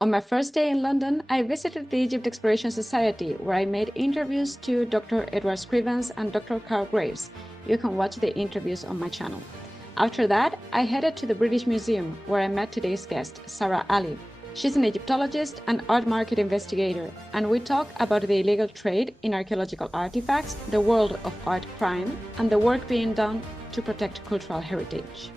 On my first day in London, I visited the Egypt Exploration Society, where I made interviews to Dr. Edward Scrivens and Dr. Carl Graves. You can watch the interviews on my channel. After that, I headed to the British Museum, where I met today's guest, Sara Aly. She's an Egyptologist and art market investigator, and we talk about the illegal trade in archaeological artifacts, the world of art crime, and the work being done to protect cultural heritage.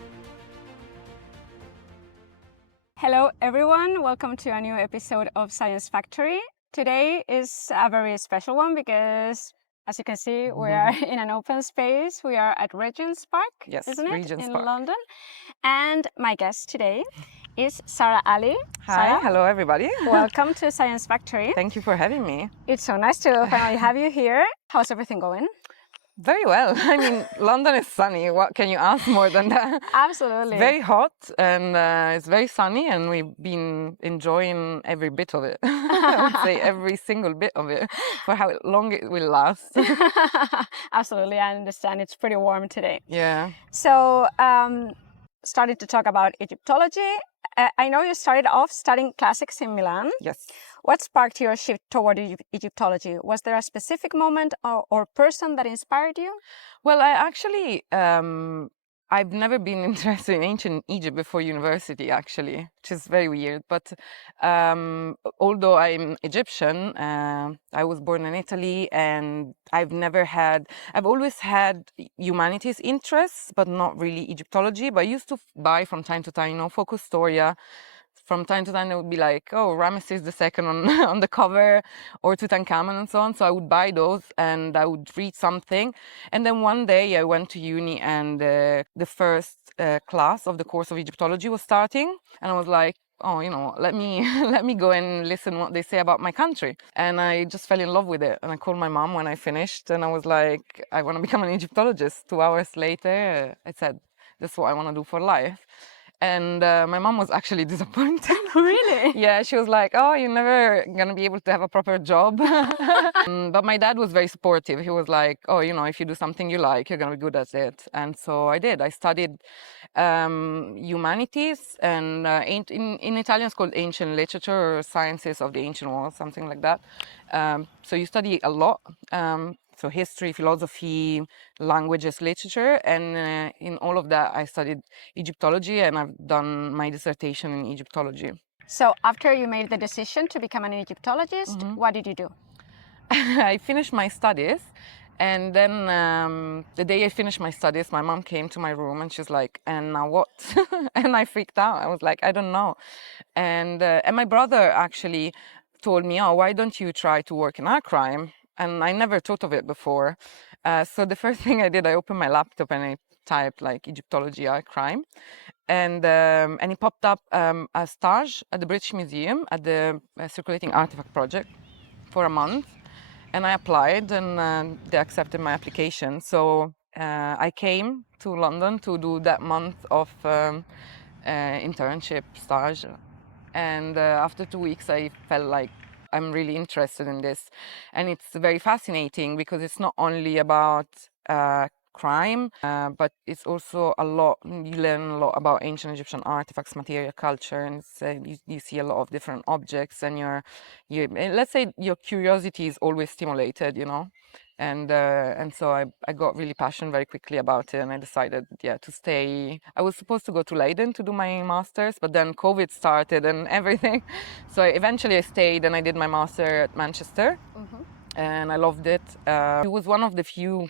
Hello everyone, welcome to a new episode of Science Factory. Today is a very special one because, as you can see, we are in an open space. We are at Regent's Park, isn't it? Regent's in Park. London. And my guest today is Sara Aly. Hi, Sara, hello everybody. welcome to Science Factory. Thank you for having me. It's so nice to finally have you here. How's everything going? Very well. I mean, London is sunny. What can you ask more than that? Absolutely. It's very hot and it's very sunny, and we've been enjoying every bit of it. I would say every single bit of it for how long it will last. Absolutely, I understand. It's pretty warm today. Yeah. So, starting to talk about Egyptology. I know you started off studying classics in Milan. Yes. What sparked your shift toward Egyptology? Was there a specific moment or person that inspired you? Well, I actually, I've never been interested in ancient Egypt before university, actually, which is very weird. But although I'm Egyptian, I was born in Italy, and I've always had humanities interests, but not really Egyptology. But I used to buy from time to time, Focus Storia. From time to time, it would be like, oh, Ramesses II on the cover, or Tutankhamun and so on. So I would buy those and I would read something. And then one day I went to uni, and the first class of the course of Egyptology was starting. And I was like, oh, let me let me go and listen what they say about my country. And I just fell in love with it. And I called my mom when I finished, and I was like, I want to become an Egyptologist. 2 hours later, I said, this is what I want to do for life. And my mom was actually disappointed. Really? Yeah, she was like, oh, you're never going to be able to have a proper job. But my dad was very supportive. He was like, oh, if you do something you like, you're going to be good at it. And so I did. I studied humanities, and in Italian it's called ancient literature, or sciences of the ancient world, something like that. So you study a lot. So history, philosophy, languages, literature, and in all of that I studied Egyptology, and I've done my dissertation in Egyptology. So after you made the decision to become an Egyptologist, what did you do? I finished my studies, and then the day I finished my studies, my mom came to my room and she's like, and now what? And I freaked out. I was like, I don't know. And my brother actually told me, oh, why don't you try to work in art crime? And I never thought of it before. So the first thing I did, I opened my laptop and I typed like Egyptology art crime. And it popped up a stage at the British Museum at the Circulating Artefact project for a month. And I applied, and they accepted my application. So I came to London to do that month of internship stage. And after 2 weeks, I felt like I'm really interested in this. And it's very fascinating because it's not only about crime, but it's also you learn a lot about ancient Egyptian artifacts, material culture, and you see a lot of different objects, and let's say your curiosity is always stimulated, and so I got really passionate very quickly about it, and I decided, to stay. I was supposed to go to Leiden to do my master's, but then COVID started and everything. So eventually I stayed, and I did my master at Manchester, and I loved it. It was one of the few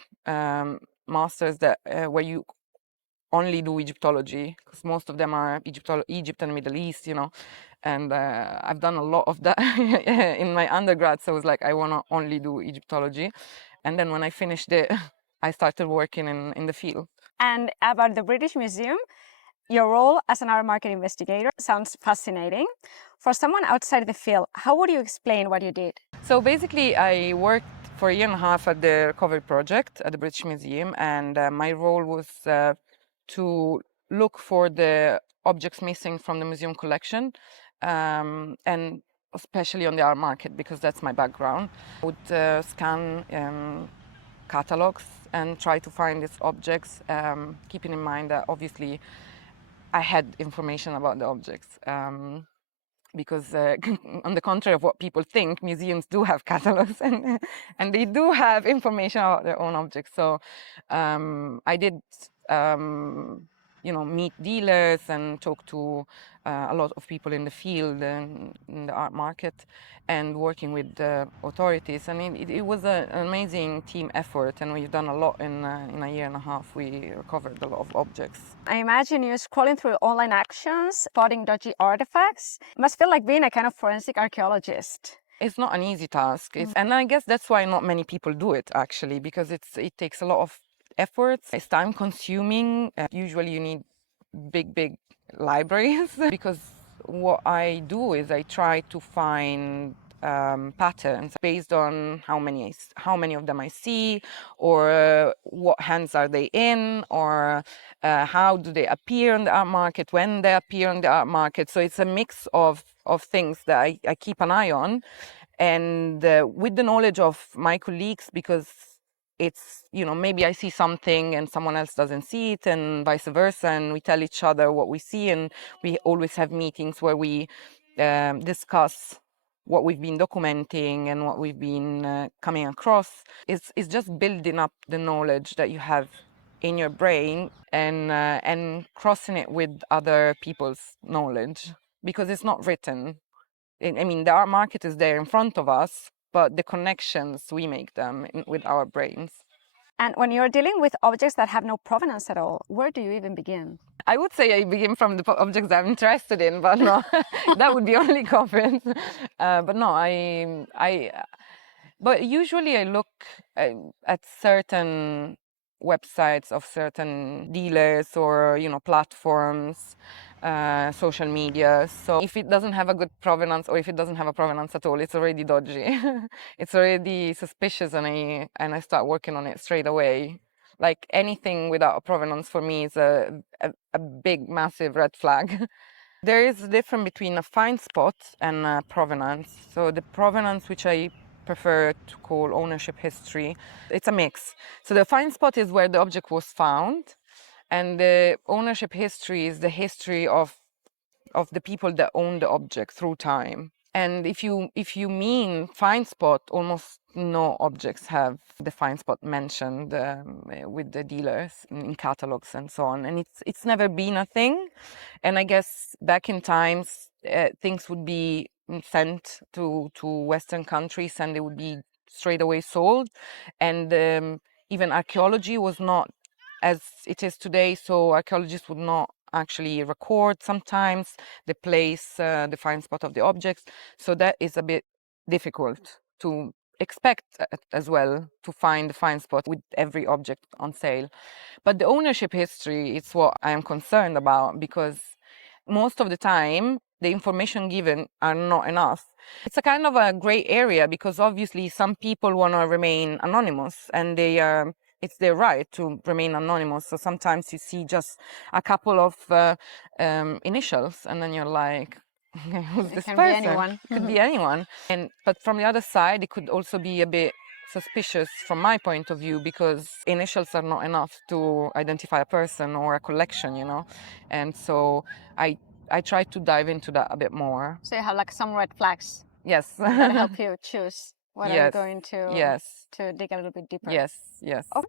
masters that where you only do Egyptology, because most of them are Egypt and Middle East, and I've done a lot of that in my undergrad, so I was like, I want to only do Egyptology. And then when I finished it, I started working in the field. And about the British Museum, your role as an art market investigator sounds fascinating. For someone outside the field, how would you explain what you did? So basically, I worked for a year and a half at the Recovery Project at the British Museum, and my role was to look for the objects missing from the museum collection, and especially on the art market, because that's my background. I would scan catalogs and try to find these objects, keeping in mind that obviously I had information about the objects. because on the contrary of what people think, museums do have catalogs and they do have information about their own objects. So I did meet dealers and talk to a lot of people in the field and in the art market, and working with the authorities. And it was an amazing team effort, and we've done a lot in a year and a half. We recovered a lot of objects. I imagine you scrolling through online auctions, spotting dodgy artifacts. It must feel like being a kind of forensic archaeologist. It's not an easy task, and I guess that's why not many people do it, actually, because it takes a lot of efforts. It's time consuming. Usually you need big libraries because what I do is I try to find patterns based on how many of them I see, or what hands are they in, or how do they appear on the art market, when they appear on the art market. So it's a mix of things that I keep an eye on, and with the knowledge of my colleagues, because it's, maybe I see something and someone else doesn't see it, and vice versa, and we tell each other what we see, and we always have meetings where we discuss what we've been documenting and what we've been coming across. It's just building up the knowledge that you have in your brain, and crossing it with other people's knowledge, because it's not written. I mean, the art market is there in front of us, but the connections, we make them with our brains. And when you're dealing with objects that have no provenance at all, where do you even begin? I would say I begin from the objects I'm interested in, but no, that would be only coffins. But no, but usually I look at certain websites of certain dealers, or platforms, social media. So if it doesn't have a good provenance, or if it doesn't have a provenance at all, it's already dodgy. It's already suspicious, and I start working on it straight away. Like, anything without a provenance for me is a big, massive red flag. There is a difference between a find spot and a provenance. So the provenance, which I prefer to call ownership history, it's a mix. So the find spot is where the object was found, and the ownership history is the history of the people that own the object through time. And if you mean find spot, almost no objects have the find spot mentioned with the dealers in catalogs and so on. And it's never been a thing. And I guess back in times, things would be sent to Western countries, and they would be straight away sold. And even archaeology was not as it is today, so archaeologists would not actually record sometimes the place, the find spot of the objects. So that is a bit difficult to expect as well, to find the find spot with every object on sale. But the ownership history is what I am concerned about, because most of the time the information given are not enough. It's a kind of a gray area, because obviously some people want to remain anonymous, and it's their right to remain anonymous. So sometimes you see just a couple of initials, and then you're like, who's this person? It can be anyone. It could be anyone. But from the other side, it could also be a bit suspicious from my point of view, because initials are not enough to identify a person or a collection, And so I try to dive into that a bit more. So you have like some red flags. Yes. That help you choose what yes. are you going to yes. to dig a little bit deeper. Yes. Oh.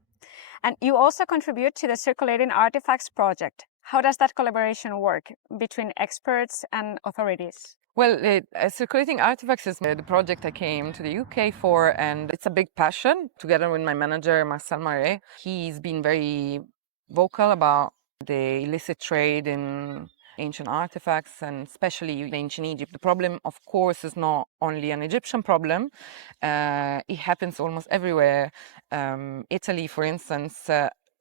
And you also contribute to the Circulating Artefacts project. How does that collaboration work between experts and authorities? Well, Circulating Artefacts is the project I came to the UK for, and it's a big passion. Together with my manager, Marcel Marais, he's been very vocal about the illicit trade in ancient artifacts, and especially in ancient Egypt. The problem, of course, is not only an Egyptian problem. It happens almost everywhere. Italy, for instance,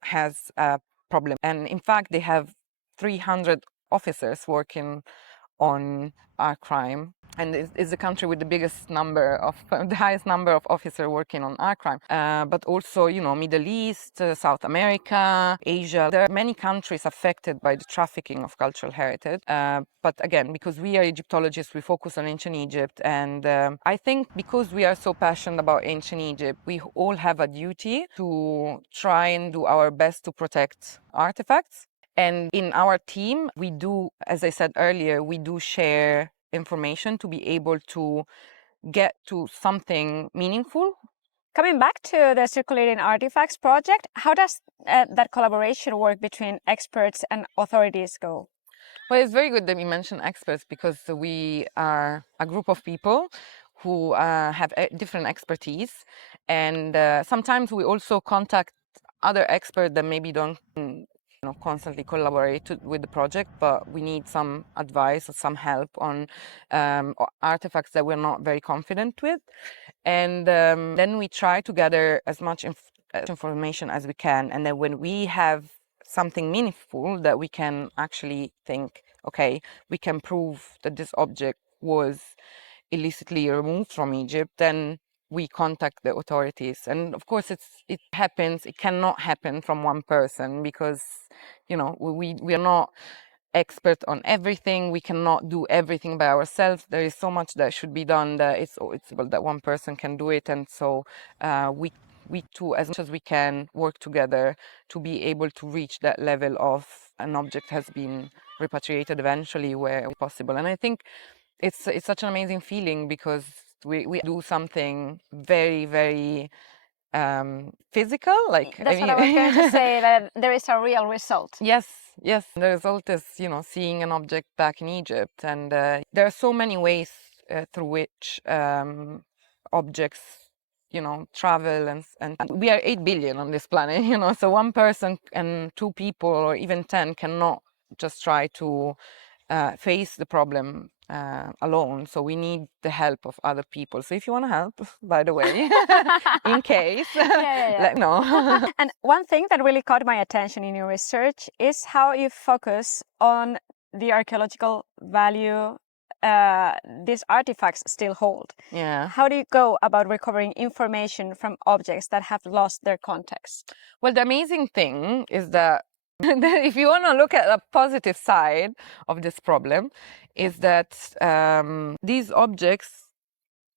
has a problem. And in fact, they have 300 officers working on art crime, and it's the country with the biggest number of the highest number of officers working on art crime. But also, Middle East, South America, Asia. There are many countries affected by the trafficking of cultural heritage. But again, because we are Egyptologists, we focus on ancient Egypt, and I think because we are so passionate about ancient Egypt, we all have a duty to try and do our best to protect artifacts. And in our team, we do, as I said earlier, we do share information to be able to get to something meaningful. Coming back to the Circulating Artifacts project, how does that collaboration work between experts and authorities go? Well, it's very good that you mention experts, because we are a group of people who have different expertise, and sometimes we also contact other experts that maybe don't constantly collaborate with the project, but we need some advice or some help on artifacts that we're not very confident with. And then we try to gather as much information as we can, and then when we have something meaningful that we can actually think, okay, we can prove that this object was illicitly removed from Egypt, then we contact the authorities. And of course it cannot happen from one person, because we are not expert on everything. We cannot do everything by ourselves. There is so much that should be done that it's well, that one person can do it. And so we too, as much as we can, work together to be able to reach that level of an object has been repatriated eventually where possible. And I think it's such an amazing feeling, because we do something very, very physical. That's what I was going to say, that there is a real result. Yes. The result is, seeing an object back in Egypt. And there are so many ways through which objects, travel, and we are 8 billion on this planet, so one person and 2 people or even 10 cannot just try to face the problem alone. So we need the help of other people. So if you want to help, by the way, in case, let me know. And one thing that really caught my attention in your research is how you focus on the archaeological value these artifacts still hold. Yeah. How do you go about recovering information from objects that have lost their context? Well, the amazing thing is that if you want to look at the positive side of this problem, is that these objects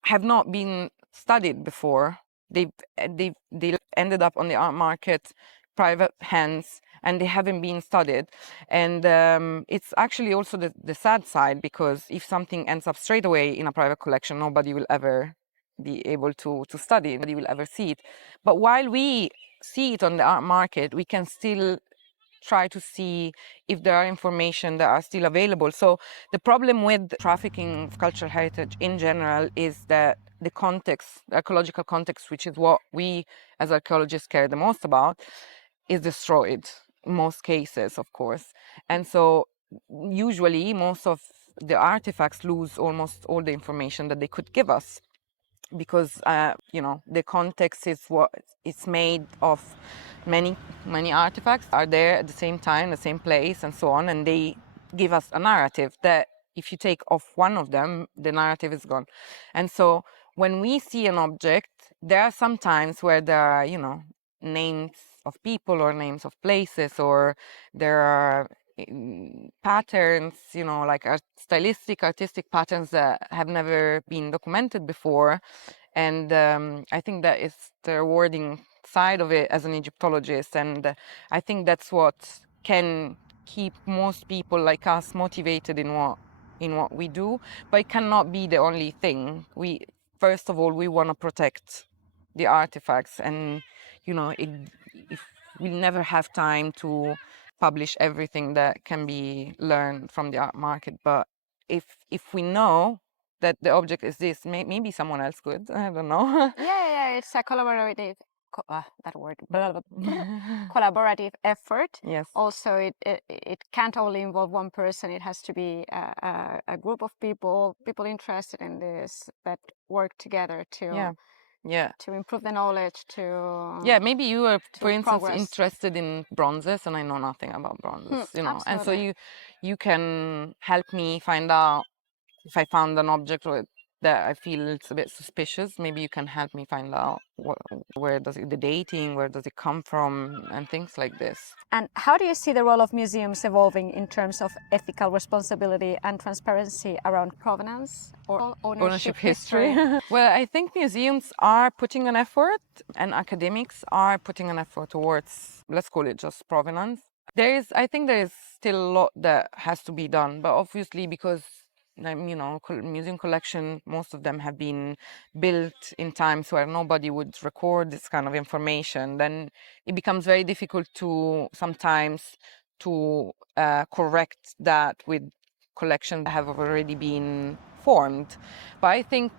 have not been studied before. They ended up on the art market, private hands, and they haven't been studied. And it's actually also the sad side, because if something ends up straight away in a private collection, nobody will ever be able to study it, nobody will ever see it. But while we see it on the art market, we can still try to see if there are information that are still available. So the problem with trafficking of cultural heritage in general is that the context, the archaeological context, which is what we as archaeologists care the most about, is destroyed in most cases, of course. And so usually most of the artifacts lose almost all the information that they could give us, because the context is what it's made of. Many artifacts are there at the same time, the same place, and so on, and they give us a narrative that if you take off one of them, the narrative is gone. And so when we see an object, there are some times where there are names of people or names of places, or there are patterns, like stylistic, artistic patterns that have never been documented before. And I think that is the rewarding side of it as an Egyptologist. And I think that's what can keep most people like us motivated in what we do. But it cannot be the only thing. First of all, we want to protect the artifacts, and if we'll never have time to publish everything that can be learned from the art market. But if we know that the object is this, maybe someone else could, I don't know. Yeah, it's a collaborative that word collaborative effort. Yes. Also, it can't only involve one person. It has to be a group of people interested in this, that work together to improve the knowledge, maybe you are, for instance, progress. Interested in bronzes, and I know nothing about bronzes, Absolutely. And so you can help me find out if I found an object that I feel it's a bit suspicious. Maybe you can help me find out where does the dating, where does it come from, and things like this. And how do you see the role of museums evolving in terms of ethical responsibility and transparency around provenance or ownership history? Well, I think museums are putting an effort, and academics are putting an effort towards, let's call it just provenance. I think there is still a lot that has to be done, but obviously because museum collection, most of them have been built in times where nobody would record this kind of information. Then it becomes very difficult to sometimes to correct that with collections that have already been formed. But I think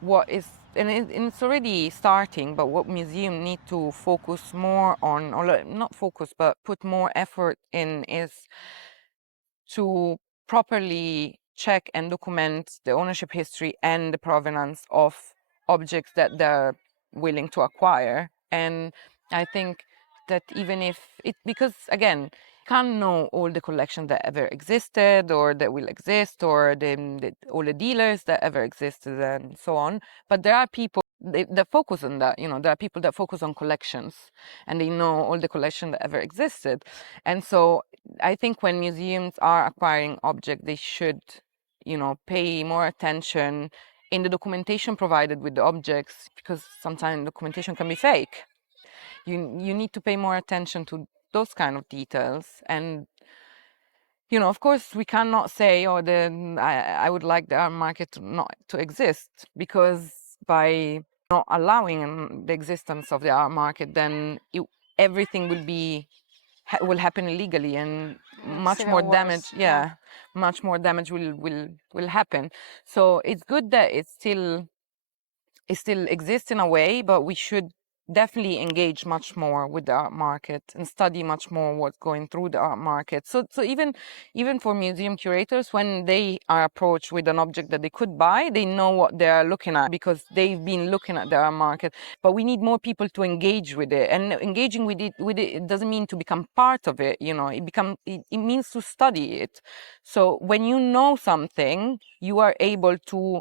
what is, and it's already starting, but what museums need to focus more on, or not focus, but put more effort in, is to properly check and document the ownership history and the provenance of objects that they're willing to acquire. And I think that even if it, because again, can't know all the collections that ever existed or that will exist, or all the dealers that ever existed and so on. But there are people that focus on that. There are people that focus on collections and they know all the collections that ever existed. And so I think when museums are acquiring objects, they should, pay more attention in the documentation provided with the objects, because sometimes documentation can be fake. You need to pay more attention to those kind of details. And of course, we cannot say, oh, I would like the art market not to exist, because by not allowing the existence of the art market, then everything will happen illegally, and much more damage. Yeah, much more damage will happen. So it's good that it still exists in a way, but we should definitely engage much more with the art market and study much more what's going through the art market. So even for museum curators, when they are approached with an object that they could buy, they know what they are looking at because they've been looking at the art market. But we need more people to engage with it, and engaging with it doesn't mean to become part of it. It means to study it. So when you know something, you are able to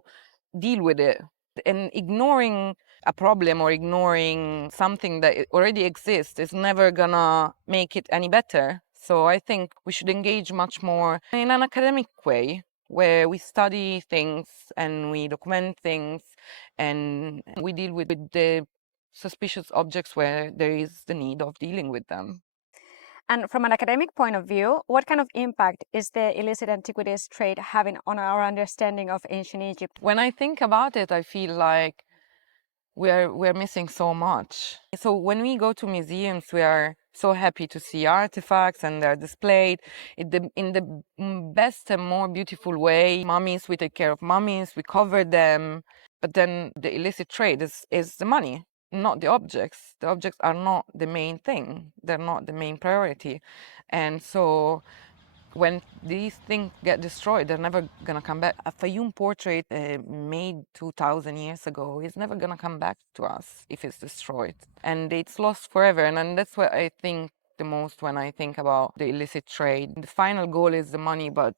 deal with it. And ignoring a problem or ignoring something that already exists is never gonna make it any better. So I think we should engage much more in an academic way, where we study things and we document things and we deal with the suspicious objects where there is the need of dealing with them. And from an academic point of view, what kind of impact is the illicit antiquities trade having on our understanding of ancient Egypt? When I think about it, I feel like we're missing so much. So when we go to museums, we are so happy to see artifacts and they're displayed in the best and more beautiful way. Mummies, we take care of mummies, we cover them. But then the illicit trade is the money, not the objects. The objects are not the main thing. They're not the main priority. And so when these things get destroyed, they're never gonna come back. A Fayum portrait made 2,000 years ago is never gonna come back to us if it's destroyed. And it's lost forever. And that's what I think the most when I think about the illicit trade. The final goal is the money, but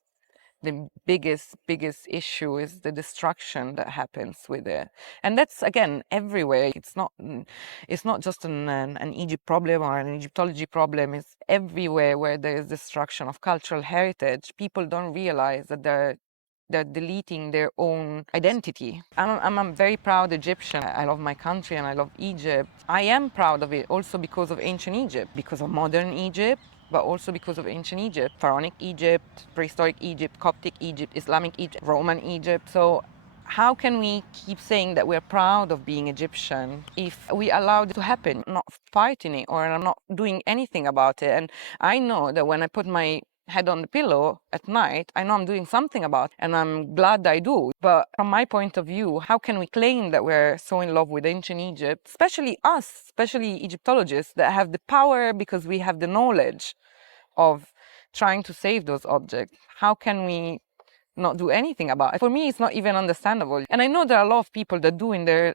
the biggest issue is the destruction that happens with it. And that's, again, everywhere. It's not just an Egypt problem or an Egyptology problem. It's everywhere where there is destruction of cultural heritage. People don't realize that they're deleting their own identity. I'm a very proud Egyptian. I love my country and I love Egypt. I am proud of it also because of ancient Egypt, because of modern Egypt, but also because of ancient Egypt, Pharaonic Egypt, prehistoric Egypt, Coptic Egypt, Islamic Egypt, Roman Egypt. So how can we keep saying that we're proud of being Egyptian if we allow it to happen, not fighting it or not doing anything about it? And I know that when I put my head on the pillow at night, I know I'm doing something about it, and I'm glad I do. But from my point of view, how can we claim that we're so in love with ancient Egypt, especially us, especially Egyptologists that have the power because we have the knowledge of trying to save those objects? How can we not do anything about it? For me, it's not even understandable. And I know there are a lot of people that do in their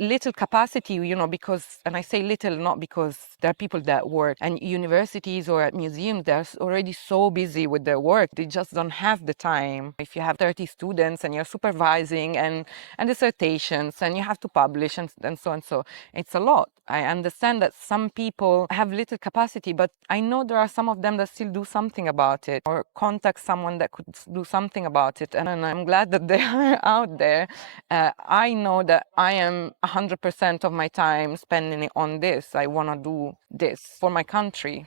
little capacity, because, and I say little not because there are people that work at universities or at museums, they're already so busy with their work, they just don't have the time. If you have 30 students and you're supervising and dissertations and you have to publish and so on, so it's a lot. I understand that some people have little capacity, but I know there are some of them that still do something about it or contact someone that could do something about it. And I'm glad that they are out there. I know that I am 100% of my time spending it on this. I want to do this for my country.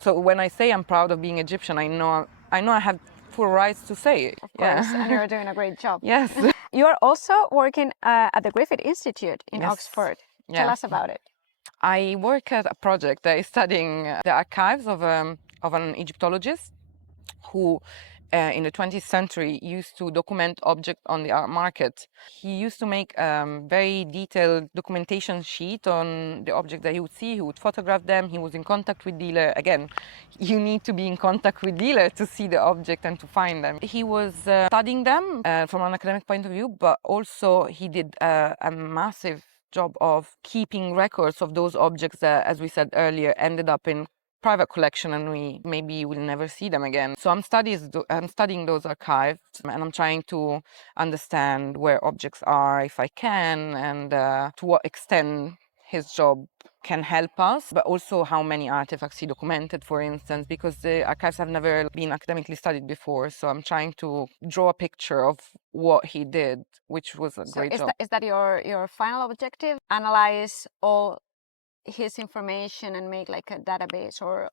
So when I say I'm proud of being Egyptian, I know I have full rights to say it. Of course, and you're doing a great job. Yes. You are also working at the Griffith Institute in Yes. Oxford. Yeah. Tell us about it. I work at a project that is studying the archives of an Egyptologist who in the 20th century used to document objects on the art market. He used to make very detailed documentation sheet on the object that he would see. He would photograph them. He was in contact with dealer. Again, you need to be in contact with dealer to see the object and to find them. He was studying them from an academic point of view, but also he did a massive job of keeping records of those objects that, as we said earlier, ended up in private collection and we maybe will never see them again. So I'm studying those archives and I'm trying to understand where objects are if I can, and to what extent his job can help us, but also how many artifacts he documented, for instance, because the archives have never been academically studied before. So I'm trying to draw a picture of what he did, which was a great job. Is that your final objective? Analyze all his information and make like a database or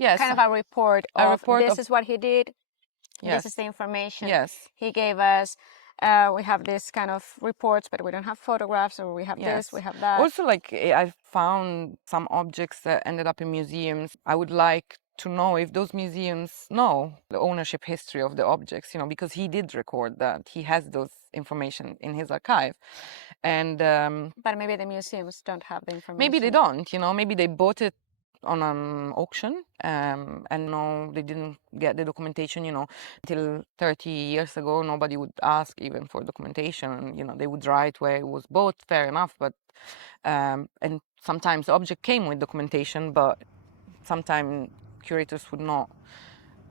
yes, kind of a report of this is what he did, yes, this is the information, yes, he gave us. We have this kind of reports, but we don't have photographs, or we have yes, this, we have that. Also, like, I found some objects that ended up in museums. I would like to know if those museums know the ownership history of the objects, you know, because he did record that. He has those information in his archive. And but maybe the museums don't have the information. Maybe they don't, you know, maybe they bought it on an auction and no, they didn't get the documentation, you know. Until 30 years ago, nobody would ask even for documentation. You know, they would write where it was bought, fair enough, but and sometimes the object came with documentation, but sometimes curators would not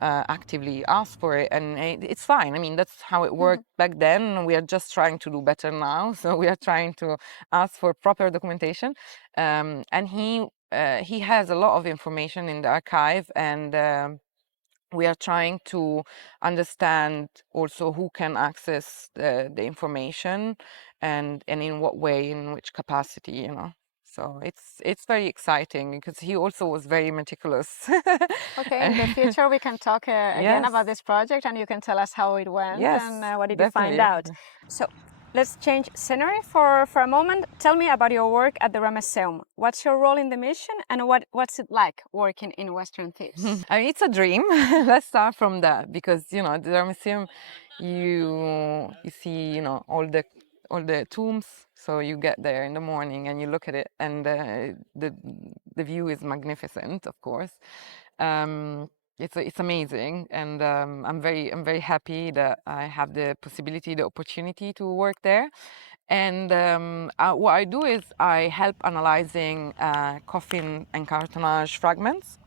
actively ask for it, and it's fine. I mean, that's how it worked back then. We are just trying to do better now, so we are trying to ask for proper documentation. And he has a lot of information in the archive, and we are trying to understand also who can access the information and in what way, in which capacity, you know. So it's very exciting because he also was very meticulous. Okay, in the future we can talk again about this project, and you can tell us how it went, yes, and what did definitely. You find out. So let's change scenery for a moment. Tell me about your work at the Ramaseum. What's your role in the mission, and what's it like working in Western Thebes? I mean, it's a dream. Let's start from that, because, you know, at the Ramaseum you see, you know, all the tombs. So you get there in the morning and you look at it, and the view is magnificent, of course. It's amazing, and I'm very happy that I have the opportunity to work there. And what I do is I help analyzing coffin and cartonnage fragments.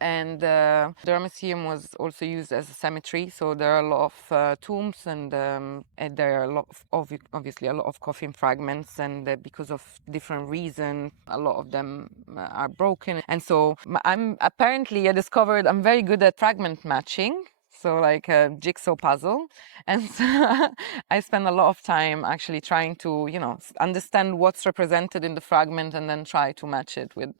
And the Ramaseum was also used as a cemetery, so there are a lot of tombs, and there are a lot of, obviously, a lot of coffin fragments, and because of different reasons, a lot of them are broken. And so I discovered I'm very good at fragment matching, so like a jigsaw puzzle. And so I spend a lot of time actually trying to, you know, understand what's represented in the fragment and then try to match it with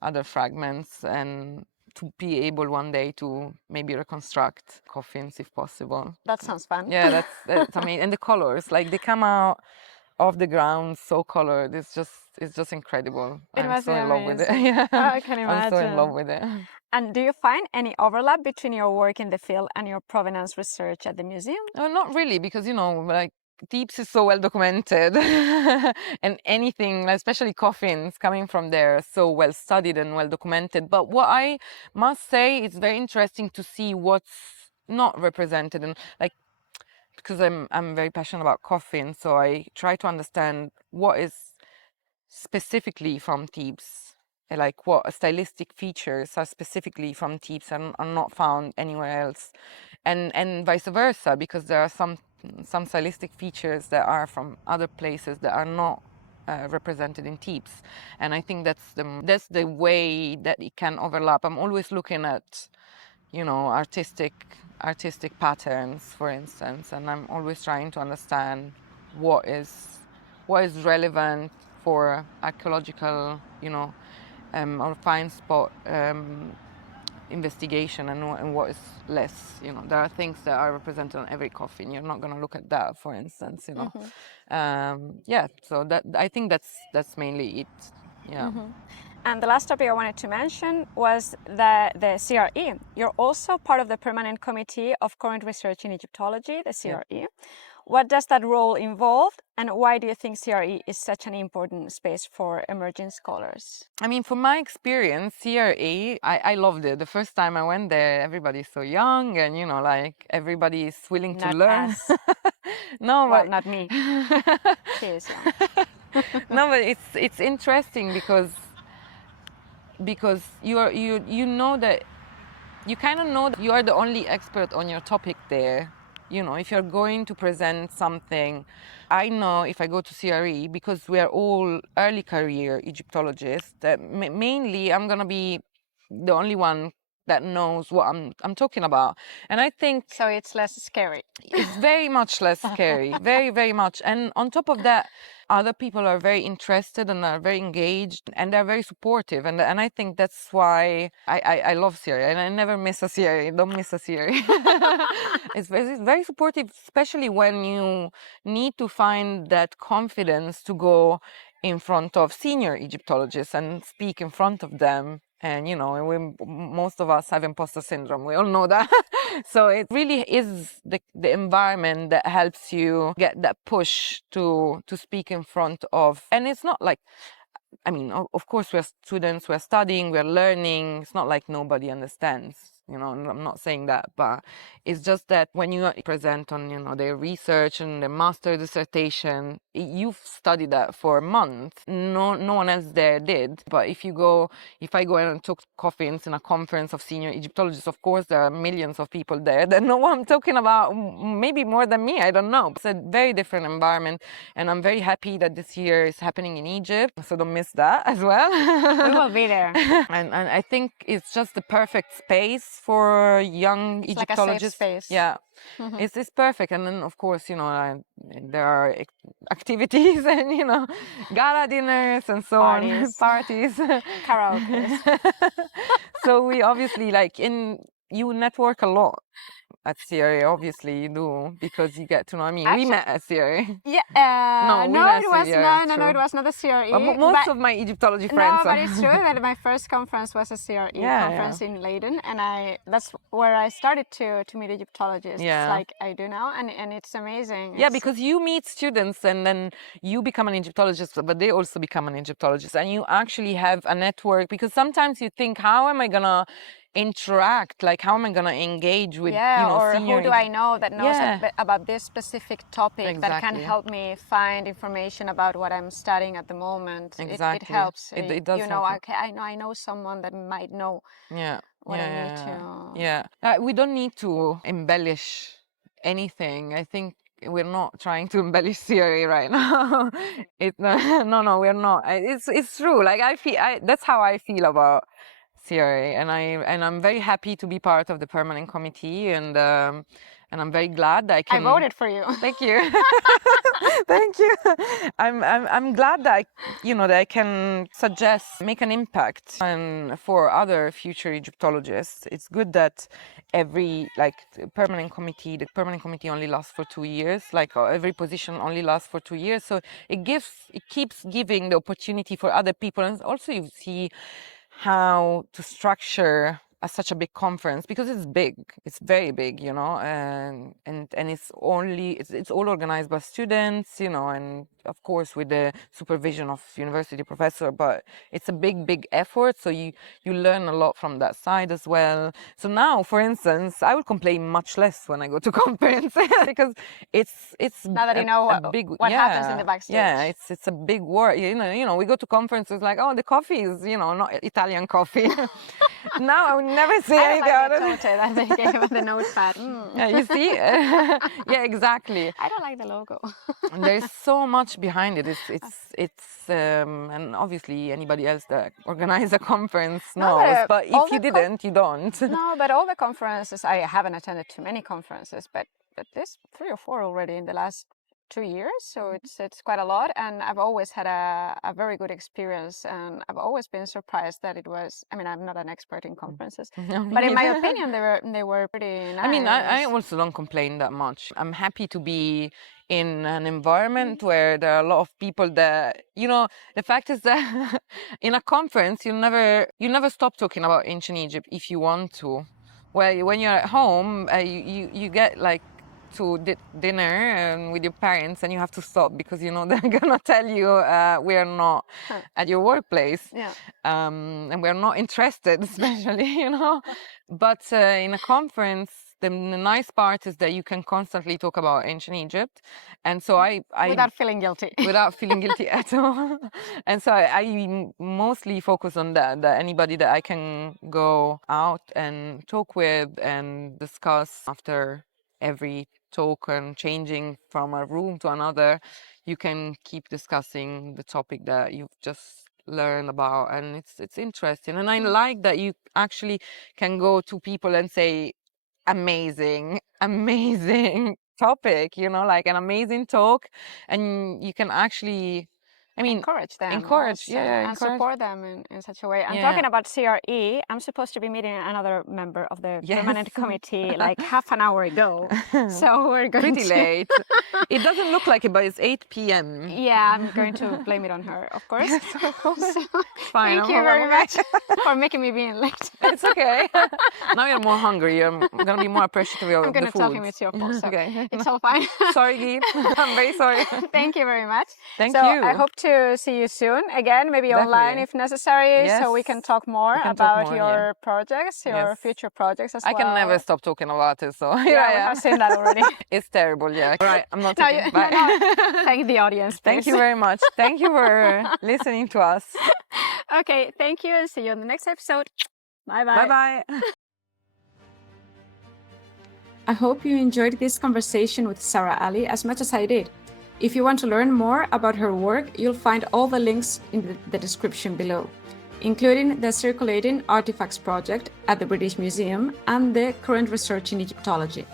other fragments, and to be able one day to maybe reconstruct coffins if possible. That sounds fun. Yeah, that's amazing. And the colors, like, they come out of the ground so colored. It's just incredible. I'm so in love with it. Yeah, I can imagine. I'm so in love with it. And do you find any overlap between your work in the field and your provenance research at the museum? No, not really, because, you know, like, Thebes is so well documented and anything, especially coffins coming from there, are so well studied and well documented. But what I must say, it's very interesting to see what's not represented, and, like, because I'm very passionate about coffins, so I try to understand what is specifically from Thebes, like what stylistic features are specifically from Thebes and are not found anywhere else, and vice versa, because there are some stylistic features that are from other places that are not represented in Thebes. And I think that's the way that it can overlap. I'm always looking at, you know, artistic patterns, for instance, and I'm always trying to understand what is relevant for archaeological, you know, or find spot investigation and what is less. You know, there are things that are represented on every coffin. You're not going to look at that, for instance. You know, yeah. So that I think that's mainly it. Yeah. And the last topic I wanted to mention was the CRE. You're also part of the permanent committee of current research in Egyptology, the CRE. Yeah. What does that role involve, and why do you think CRE is such an important space for emerging scholars? I mean, from my experience, CRE, I loved it. The first time I went there, everybody's so young, and you know, like everybody is willing to learn. Us. No, well, but not me. She is young. No, but it's interesting because you know that you kind of know that you are the only expert on your topic there. You know, if you're going to present something, I know if I go to CRE, because we are all early career Egyptologists, that mainly I'm gonna be the only one that knows what I'm talking about. And I think so it's less scary. It's very much less scary, very, very much. And on top of that, other people are very interested and are very engaged, and they're very supportive. And I think that's why I love Syria, and I never miss a Syria. Don't miss a Syria. It's very supportive, especially when you need to find that confidence to go in front of senior Egyptologists and speak in front of them. And, you know, most of us have imposter syndrome. We all know that. So it really is the environment that helps you get that push to speak in front of. And it's not like, I mean, of course, we're students, we're studying, we're learning. It's not like nobody understands. You know, I'm not saying that, but it's just that when you present on, you know, their research and their master dissertation, you've studied that for months. No one else there did. But if I go and talk coffins in a conference of senior Egyptologists, of course, there are millions of people there that know what I'm talking about, maybe more than me, I don't know. It's a very different environment, and I'm very happy that this year is happening in Egypt, so don't miss that as well. We will be there. And I think it's just the perfect space for young Egyptologists. Like a safe space. Yeah, it's perfect. And then, of course, you know, there are activities and, you know, gala dinners and so on, parties, karaoke. So we obviously you network a lot at CRE, obviously you do, because you get to know. I mean, actually, we met at CRE. Yeah. It was it was not a CRE. But most of my Egyptology friends. No, but it's true that my first conference was a CRE conference in Leiden, and that's where I started to meet Egyptologists like I do now, and it's amazing. Yeah, because you meet students and then you become an Egyptologist, but they also become an Egyptologist, and you actually have a network. Because sometimes you think, how am I gonna interact, like how am I gonna engage with or who do I know that knows about this specific topic that can help me find information about what I'm studying at the moment. It helps. It does, you know, I know someone that might know what I need to. We don't need to embellish anything. I think we're not trying to embellish theory right now. No, we're not. It's true. Like that's how I feel about theory, and I'm very happy to be part of the permanent committee, and I'm very glad that I voted for you. Thank you. Thank you. I'm glad that I can make an impact for other future Egyptologists. It's good that the permanent committee only lasts for 2 years. Like every position only lasts for 2 years, so it keeps giving the opportunity for other people, and also you see how to structure such a big conference, because it's very big, and it's all organized by students, and of course with the supervision of university professor, but it's a big effort, so you learn a lot from that side as well. So now, for instance, I will complain much less when I go to conference because it's now that you know what happens in the backstage. Yeah, it's a big work. We go to conferences like, oh, the coffee is not Italian coffee. Now I would never say anything about it. I think I gave the notepad. Yeah, you see? Yeah, exactly. I don't like the logo. There's so much behind it. It's and obviously anybody else that organizes a conference knows. But if you didn't, you don't. No, but all the conferences, I haven't attended too many conferences, but there's 3 or 4 already in the last 2 years, so it's quite a lot, and I've always had a very good experience, and I've always been surprised that it was, I mean, I'm not an expert in conferences, but in my opinion they were pretty nice. I mean, I also don't complain that much. I'm happy to be in an environment where there are a lot of people that, you know, the fact is that in a conference you never stop talking about ancient Egypt if you want to. Well, when you're at home, you get like to dinner with your parents, and you have to stop because you know they're gonna tell you we are not at your workplace, and we're not interested, especially, you know. But in a conference, the nice part is that you can constantly talk about ancient Egypt, and so I without feeling guilty. Without feeling guilty at all. And so I mostly focus on that anybody that I can go out and talk with and discuss after every talk and changing from a room to another, you can keep discussing the topic that you've just learned about, and it's interesting. And I like that you actually can go to people and say, amazing topic, you know, like an amazing talk, and you can actually, I mean, encourage them, and support them in such a way. I'm talking about CRE. I'm supposed to be meeting another member of the permanent committee like half an hour ago, so we're going pretty late. It doesn't look like it, but it's 8 p.m. Yeah, I'm going to blame it on her, of course. Yes, of course. Fine. Thank you very much for making me being late. It's okay. Now you're more hungry. You're going to be more appreciative of the food. I'm going to tell him it's your fault, so okay. it's all fine. Sorry, Guy. I'm very sorry. Thank you very much. Thank you. I hope to see you soon again, maybe Definitely. online if necessary, yes. so we can talk more about your projects, your future projects as well. I can never stop talking about it, so yeah, we have seen that already. It's terrible, yeah. All right, I'm not talking. Bye. No. Thank the audience, please. Thank you very much. Thank you for listening to us. Okay, thank you, and see you on the next episode. Bye-bye. Bye-bye. I hope you enjoyed this conversation with Sara Aly as much as I did. If you want to learn more about her work, you'll find all the links in the description below, including the Circulating Artefacts project at the British Museum and the current research in Egyptology.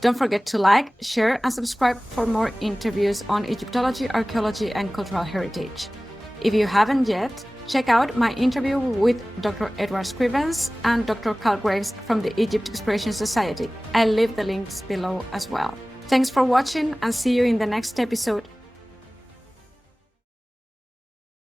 Don't forget to like, share, and subscribe for more interviews on Egyptology, archaeology, and cultural heritage. If you haven't yet, check out my interview with Dr. Edward Scrivens and Dr. Carl Graves from the Egypt Exploration Society. I'll leave the links below as well. Thanks for watching, and see you in the next episode.